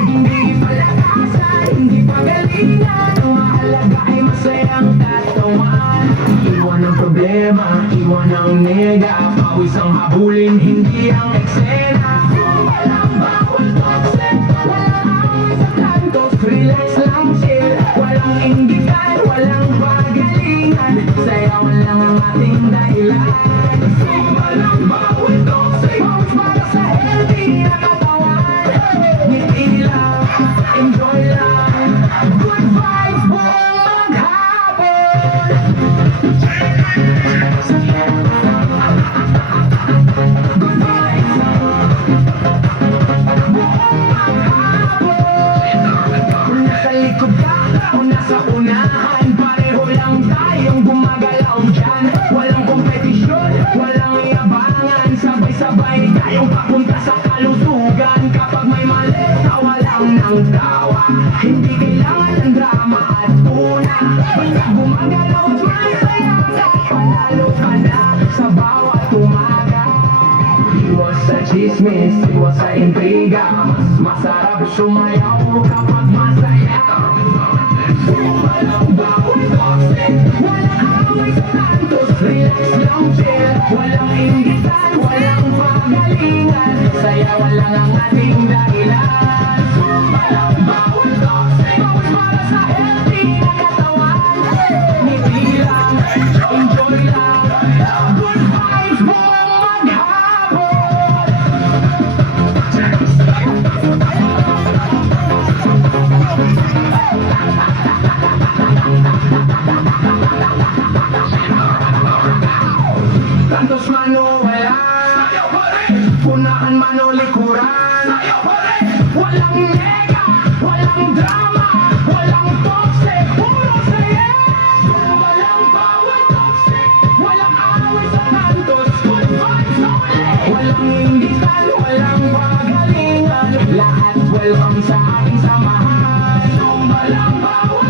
Hindi palakasan, hindi pagalingan, ang mahalaga ay masayang katawan. Iwan ang problema, iwan ang nega, pawis ang habulin, hindi ang eksena. Walang bawal toxic, walang away sa kantos, relax lang chill, walang inggitan, walang pagalingan, sayawan lang ang ating dahilan. Walang bawal toxic, pawis para sa healthy na katawan. Ngiti lang, enjoy lang, good vibes buong maghapon. Good vibes buong maghapon. Kung nasa likod ka o nasa unahan, pareho lang tayong gumagalaw dyan. Walang kompetisyon, walang yabangan, sabay-sabay tayong papunta sa kalusugan. Kapag may mali, tawa lang ng tawa, hindi kailangan ng drama at tuna. Basta gumagalaw at masaya, panalo ka na sa bawat umaga. Iwas sa chismis, iwas sa intriga, mas masarap sumayaw kapag masaya. Walang bawal toxic, walang away sa kantos, relax lang chill, walang inggitan, walang pagalingan, sayawan lang ang ating dahilan. Walang bawal toxic, bawal para sa healthy na katawan. Ngiti lang, enjoy lang, good vibes buong maghapon. Tantos man o wala, punahan man o likuran, walang nega, walang drama, walang toxic, puro saya. Walang bawal toxic, walang away sa kantos, good vibes only. Walang inggitan, walang pagalingan, lahat welcome sa ating samahan. Walang bawal